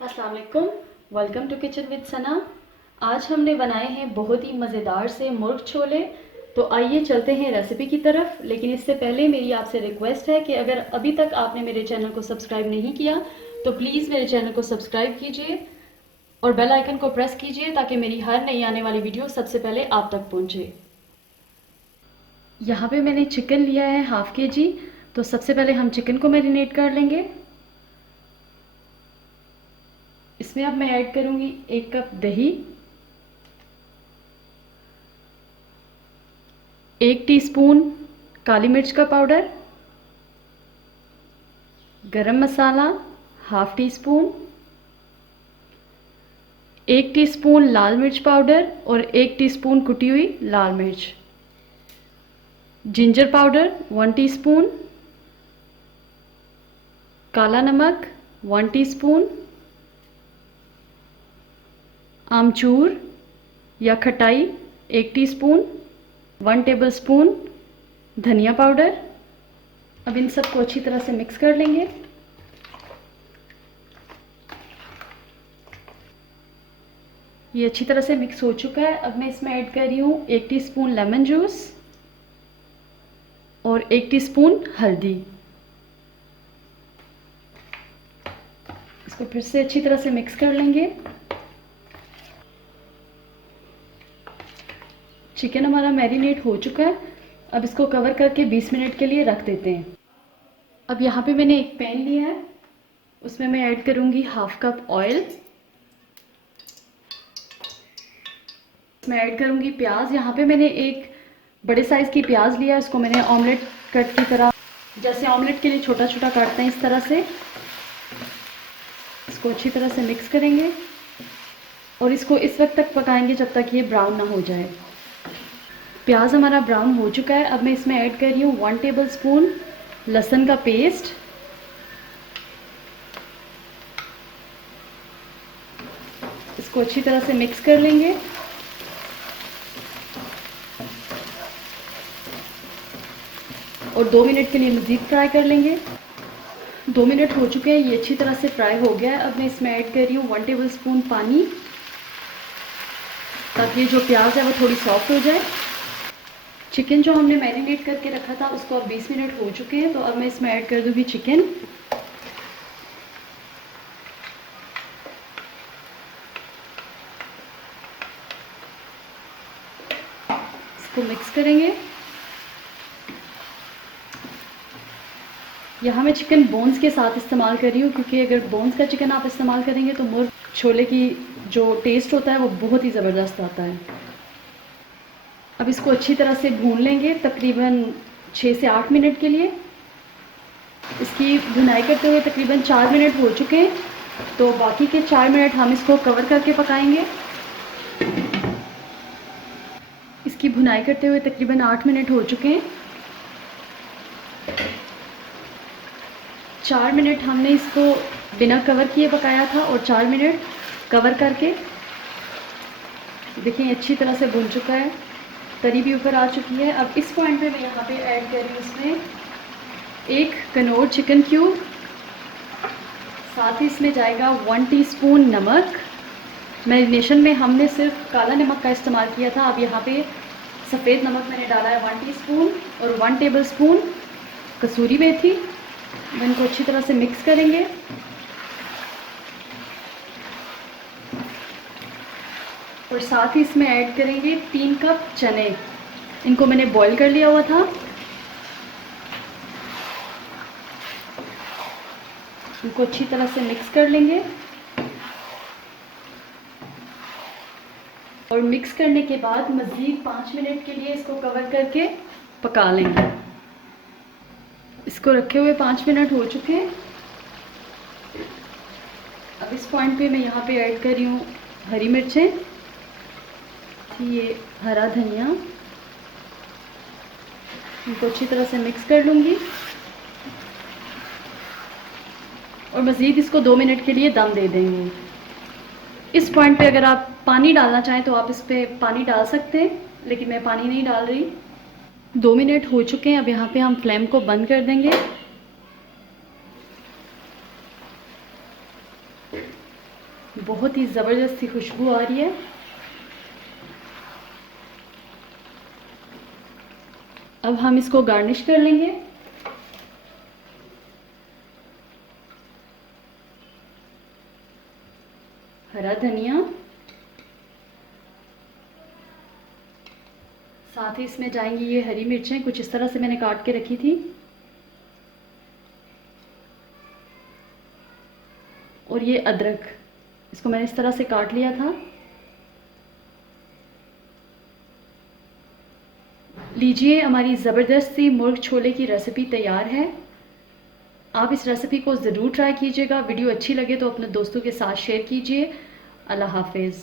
अस्सलाम वालेकुम। Welcome to kitchen with सना। आज हमने बनाए हैं बहुत ही मज़ेदार से मुर्ग छोले। तो आइए चलते हैं रेसिपी की तरफ। लेकिन इससे पहले मेरी आपसे रिक्वेस्ट है कि अगर अभी तक आपने मेरे चैनल को सब्सक्राइब नहीं किया तो प्लीज़ मेरे चैनल को सब्सक्राइब कीजिए और बेल आइकन को प्रेस कीजिए ताकि मेरी हर नई आने वाली वीडियो सबसे पहले आप तक पहुँचे। यहाँ पे मैंने चिकन लिया है हाफ़ kg। तो सबसे पहले हम चिकन को मैरिनेट कर लेंगे। इसमें अब मैं ऐड करूँगी 1 कप दही, 1 टीस्पून काली मिर्च का पाउडर, गरम मसाला हाफ़ टी स्पून, 1 टीस्पून लाल मिर्च पाउडर और 1 टीस्पून कुटी हुई लाल मिर्च, जिंजर पाउडर 1 टीस्पून, काला नमक 1 टीस्पून, आमचूर या खटाई 1 टीस्पून, 1 टेबलस्पून धनिया पाउडर। अब इन सबको अच्छी तरह से मिक्स कर लेंगे। ये अच्छी तरह से मिक्स हो चुका है। अब मैं इसमें ऐड कर रही हूँ 1 टीस्पून लेमन जूस और 1 टीस्पून हल्दी। इसको फिर से अच्छी तरह से मिक्स कर लेंगे। चिकन हमारा मैरिनेट हो चुका है। अब इसको कवर करके 20 मिनट के लिए रख देते हैं। अब यहाँ पे मैंने एक पैन लिया है, उसमें मैं ऐड करूँगी हाफ कप ऑयल। मैं ऐड करूँगी प्याज। यहाँ पे मैंने एक बड़े साइज़ की प्याज लिया है, उसको मैंने ऑमलेट कट की तरह, जैसे ऑमलेट के लिए छोटा छोटा काटते हैं इस तरह से। इसको अच्छी तरह से मिक्स करेंगे और इसको इस वक्त तक पकाएंगे जब तक ये ब्राउन ना हो जाए। प्याज हमारा ब्राउन हो चुका है। अब मैं इसमें ऐड कर रही हूँ 1 टेबलस्पून लहसुन का पेस्ट, इसको अच्छी तरह से मिक्स कर लेंगे और 2 मिनट के लिए मज़ीद फ्राई कर लेंगे। 2 मिनट हो चुके हैं, ये अच्छी तरह से फ्राई हो गया है। अब मैं इसमें ऐड कर रही हूँ 1 टेबलस्पून पानी, ताकि जो प्याज है वो थोड़ी सॉफ्ट हो जाए। चिकन जो हमने मैरिनेट करके रखा था उसको अब 20 मिनट हो चुके हैं। तो अब मैं इसमें ऐड कर दूँगी चिकन। इसको मिक्स करेंगे। यहाँ मैं चिकन बोन्स के साथ इस्तेमाल कर रही हूँ, क्योंकि अगर बोन्स का चिकन आप इस्तेमाल करेंगे तो मुर्ग छोले की जो टेस्ट होता है वो बहुत ही ज़बरदस्त आता है। अब इसको अच्छी तरह से भून लेंगे तकरीबन 6 से 8 मिनट के लिए। इसकी भुनाई करते हुए तकरीबन 4 मिनट हो चुके हैं, तो बाकी के 4 मिनट हम इसको कवर करके पकाएंगे। इसकी भुनाई करते हुए तकरीबन 8 मिनट हो चुके हैं। 4 मिनट हमने इसको बिना कवर किए पकाया था और 4 मिनट कवर करके। देखिए अच्छी तरह से भुन चुका है, तरी भी ऊपर आ चुकी है। अब इस पॉइंट पे मैं यहाँ पे ऐड कर रही हूँ इसमें 1 कनौर चिकन क्यूब, साथ ही इसमें जाएगा 1 टीस्पून नमक। मैरिनेशन में हमने सिर्फ काला नमक का इस्तेमाल किया था। अब यहाँ पे सफ़ेद नमक मैंने डाला है 1 टीस्पून और 1 टेबलस्पून कसूरी मेथी। इनको अच्छी तरह से मिक्स करेंगे और साथ ही इसमें ऐड करेंगे 3 कप चने। इनको मैंने बॉईल कर लिया हुआ था। इनको अच्छी तरह से मिक्स कर लेंगे और मिक्स करने के बाद मज़ीद 5 मिनट के लिए इसको कवर करके पका लेंगे। इसको रखे हुए 5 मिनट हो चुके हैं। अब इस पॉइंट पे मैं यहाँ पे ऐड कर रही हूँ हरी मिर्चें, ये हरा धनिया। इनको अच्छी तरह से मिक्स कर लूँगी और मज़ीद इसको 2 मिनट के लिए दम दे देंगे। इस पॉइंट पे अगर आप पानी डालना चाहें तो आप इस पर पानी डाल सकते हैं, लेकिन मैं पानी नहीं डाल रही। 2 मिनट हो चुके हैं। अब यहाँ पे हम फ्लेम को बंद कर देंगे बहुत ही ज़बरदस्त सी खुशबू आ रही है। अब हम इसको गार्निश कर लेंगे। हरा धनिया, साथ ही इसमें जाएंगी ये हरी मिर्चें, कुछ इस तरह से मैंने काट के रखी थी, और ये अदरक, इसको मैंने इस तरह से काट लिया था। लीजिए, हमारी ज़बरदस्त सी मुर्ग छोले की रेसिपी तैयार है। आप इस रेसिपी को ज़रूर ट्राई कीजिएगा। वीडियो अच्छी लगे तो अपने दोस्तों के साथ शेयर कीजिए। अल्लाह हाफिज़।